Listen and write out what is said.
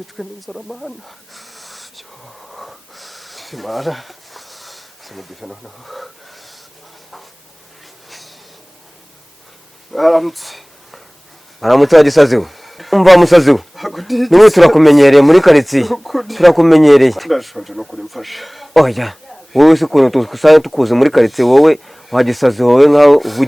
ntazicwe n'inzara mana. Imana simudife noneho. Aramutse wagisaziwe. Umva musaziwe. Niwe turakumenyereye muri karitsiye. Turakumenyereye. Ndashonje no kuri mfasha. Oya. Wowe se ukuntu tukusaye tukuze muri karitsiye wowe wagisaziwe wowe nkaho uvugeze